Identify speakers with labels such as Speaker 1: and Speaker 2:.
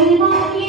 Speaker 1: Yeah.